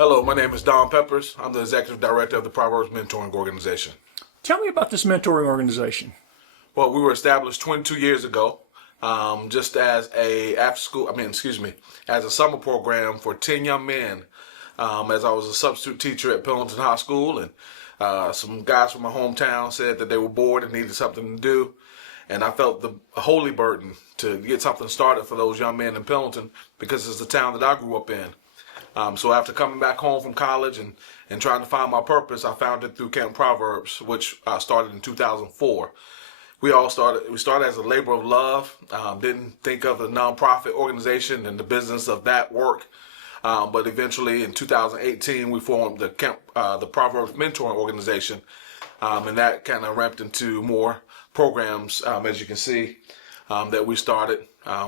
Hello, my name is Don Peppers. I'm the Executive Director of the Proverbs Mentoring Organization. Tell me about this mentoring organization. Well, we were established 22 years ago, just as as a summer program for 10 young men. As I was a substitute teacher at Pendleton High School, and some guys from my hometown said that they were bored and needed something to do, and I felt the holy burden to get something started for those young men in Pendleton because it's the town that I grew up in. So after coming back home from college and trying to find my purpose, I found it through Camp Proverbs, which started in 2004. We started as a labor of love. Didn't think of a nonprofit organization and the business of that work. But eventually in 2018, we formed the Proverbs Mentoring Organization. And that kind of ramped into more programs, as you can see, that we started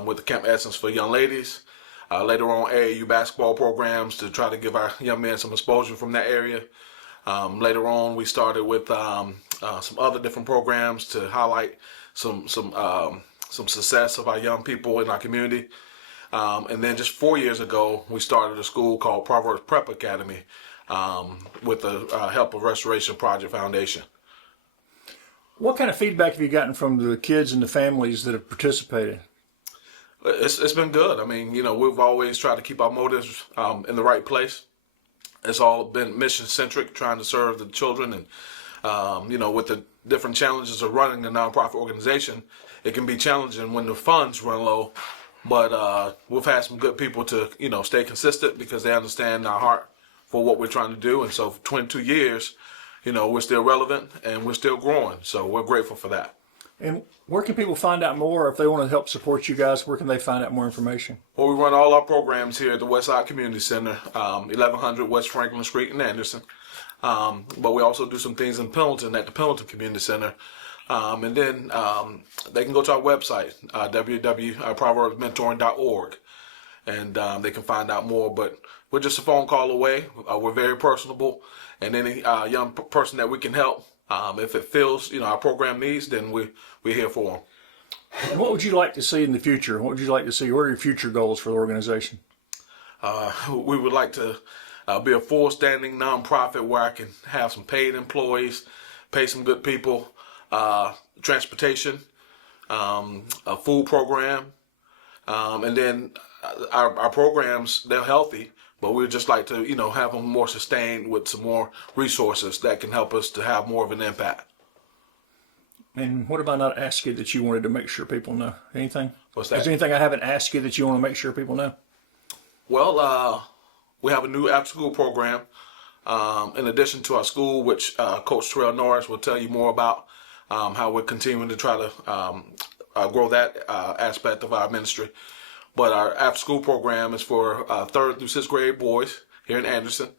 with the Camp Essence for young ladies. Later on, AAU basketball programs to try to give our young men some exposure from that area. Later on, we started with some other different programs to highlight some success of our young people in our community. And then just 4 years ago, we started a school called Proverbs Prep Academy with the help of Restoration Project Foundation. What kind of feedback have you gotten from the kids and the families that have participated? It's been good. I mean, we've always tried to keep our motives in the right place. It's all been mission-centric, trying to serve the children. And, with the different challenges of running a nonprofit organization, it can be challenging when the funds run low. But we've had some good people to, stay consistent because they understand our heart for what we're trying to do. And so for 22 years, we're still relevant and we're still growing. So we're grateful for that. And where can people find out more? If they want to help support you guys, where can they find out more information? Well, we run all our programs here at the Westside Community Center, 1100 West Franklin Street in Anderson. But we also do some things in Pendleton at the Pendleton Community Center. And then they can go to our website, www.proverbsmentoring.org, and they can find out more. But we're just a phone call away. We're very personable, and any young person that we can help, if it feels our program needs, then we're here for them. And what would you like to see in the future? What would you like to see? What are your future goals for the organization? We would like to be a full-standing nonprofit where I can have some paid employees, pay some good people, transportation, a food program, and then our programs, they're healthy, but we'd just like to, have them more sustained with some more resources that can help us to have more of an impact. And what about not ask you that you wanted to make sure people know? Anything? What's that? Is there anything I haven't asked you that you want to make sure people know? Well, we have a new after-school program in addition to our school, which Coach Terrell Norris will tell you more about, how we're continuing to try to grow that aspect of our ministry. But our after-school program is for 3rd through 6th grade boys here in Anderson.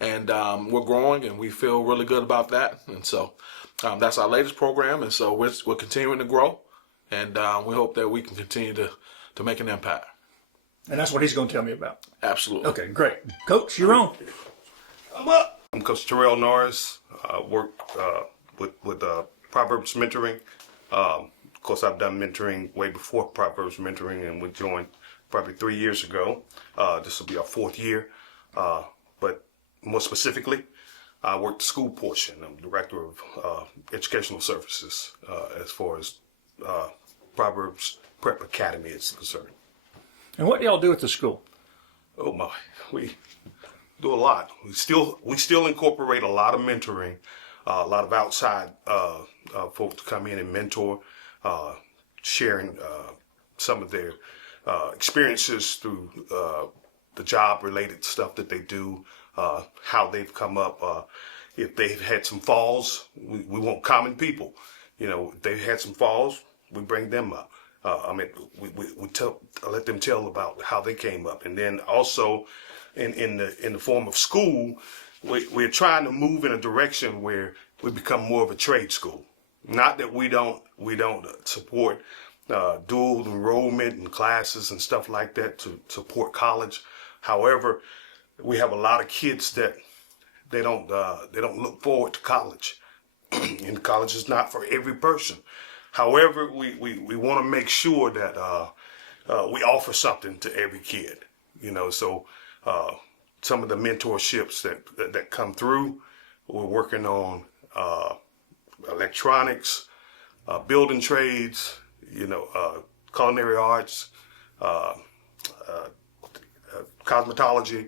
And we're growing, and we feel really good about that. And so that's our latest program. And so we're continuing to grow. And we hope that we can continue to make an impact. And that's what he's going to tell me about. Absolutely. Okay, great. Coach, you're on. I'm Coach Terrell Norris. Work with Proverbs Mentoring. Of course, I've done mentoring way before Proverbs Mentoring, and we joined probably 3 years ago. This will be our 4th year. But more specifically, I work the school portion. I'm Director of Educational Services as far as Proverbs Prep Academy is concerned. And what do y'all do at the school? Oh my, we do a lot. We still incorporate a lot of mentoring, a lot of outside folks to come in and mentor, sharing some of their experiences through the job-related stuff that they do, how they've come up. If they've had some falls, we want common people. If they've had some falls, we bring them up. We let them tell about how they came up, and then also in the form of school, we're trying to move in a direction where we become more of a trade school. Not that we don't support dual enrollment and classes and stuff like that to support college. However, we have a lot of kids that they don't look forward to college, and college is not for every person. However, we want to make sure that we offer something to every kid, so some of the mentorships that come through. We're working on electronics, building trades, culinary arts, cosmetology,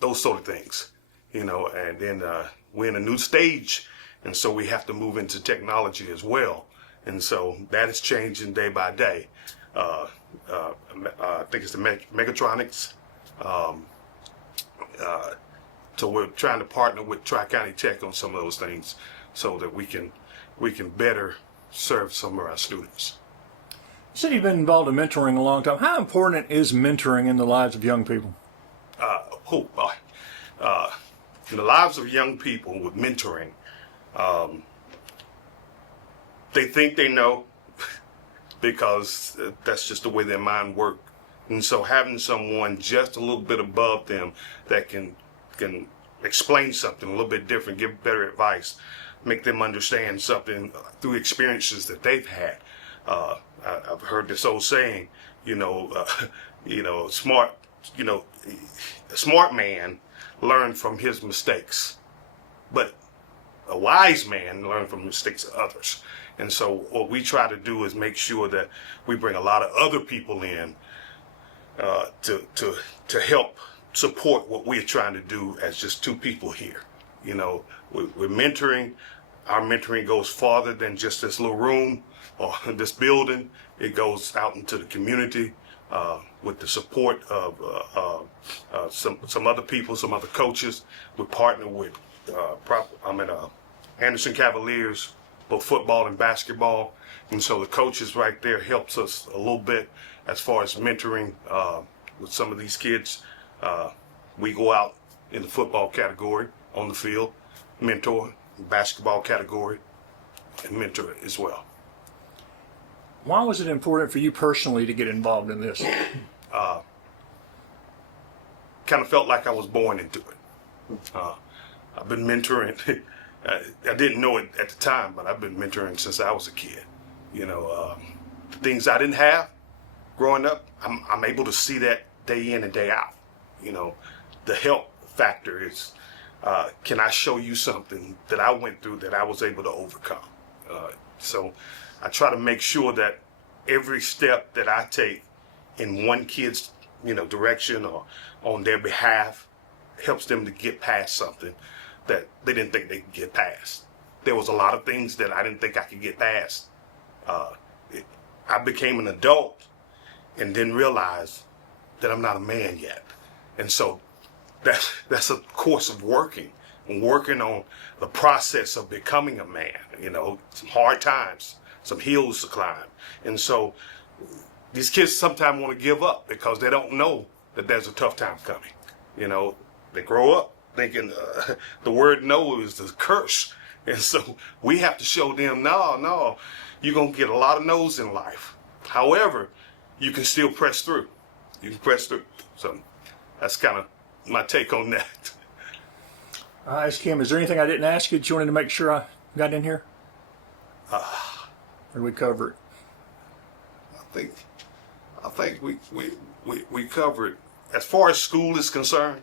those sort of things, and then we're in a new stage, and so we have to move into technology as well. And so that is changing day by day. I think it's the megatronics. So we're trying to partner with Tri-County Tech on some of those things so that we can better serve some of our students. You said you've been involved in mentoring a long time. How important is mentoring in the lives of young people? In the lives of young people with mentoring, they think they know because that's just the way their mind works. And so having someone just a little bit above them that can explain something a little bit different, give better advice, make them understand something through experiences that they've had. I've heard this old saying, a smart man learns from his mistakes, but a wise man learns from the mistakes of others. And so what we try to do is make sure that we bring a lot of other people in to help support what we're trying to do as just two people here. We're mentoring. Our mentoring goes farther than just this little room or this building. It goes out into the community with the support of some other people, some other coaches. We partner with Anderson Cavaliers, both football and basketball. And so the coaches right there helps us a little bit as far as mentoring with some of these kids. We go out in the football category on the field, mentor, basketball category, and mentor as well. Why was it important for you personally to get involved in this? Kind of felt like I was born into it. I've been mentoring. I didn't know it at the time, but I've been mentoring since I was a kid. The things I didn't have growing up, I'm able to see that day in and day out. The help factor is, can I show you something that I went through that I was able to overcome? So I try to make sure that every step that I take in one kid's, direction or on their behalf helps them to get past something that they didn't think they could get past. There was a lot of things that I didn't think I could get past. I became an adult and didn't realize that I'm not a man yet. And so that's a course of working on the process of becoming a man, some hard times, some hills to climb. And so these kids sometimes want to give up because they don't know that there's a tough time coming. They grow up thinking the word no is the curse. And so we have to show them, no, you're going to get a lot of no's in life. However, you can still press through. You can press through. So that's kind of my take on that. Kim, is there anything I didn't ask you that you wanted to make sure I got in here? Or did we cover it? I think we covered. As far as school is concerned,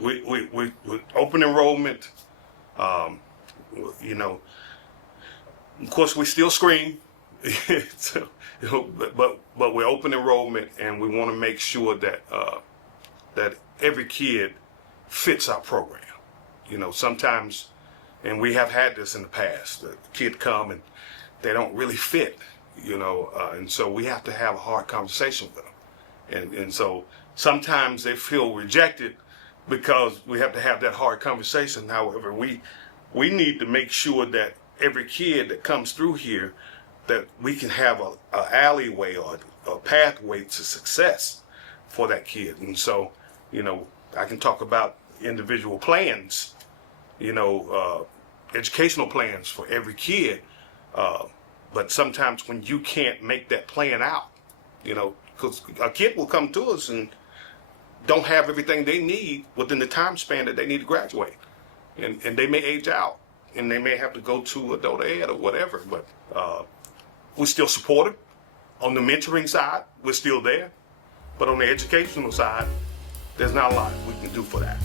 we open enrollment. Of course, we still screen, so, but we're open enrollment, and we want to make sure that that every kid fits our program. Sometimes, and we have had this in the past, the kid come and they don't really fit, and so we have to have a hard conversation with them. And so sometimes they feel rejected because we have to have that hard conversation. However, we need to make sure that every kid that comes through here, that we can have a alleyway or a pathway to success for that kid. And so, I can talk about individual plans, educational plans for every kid. But sometimes when you can't make that plan out, because a kid will come to us and don't have everything they need within the time span that they need to graduate. And they may age out and they may have to go to adult ed or whatever, but we still support them. On the mentoring side, we're still there. But on the educational side, there's not a lot we can do for that.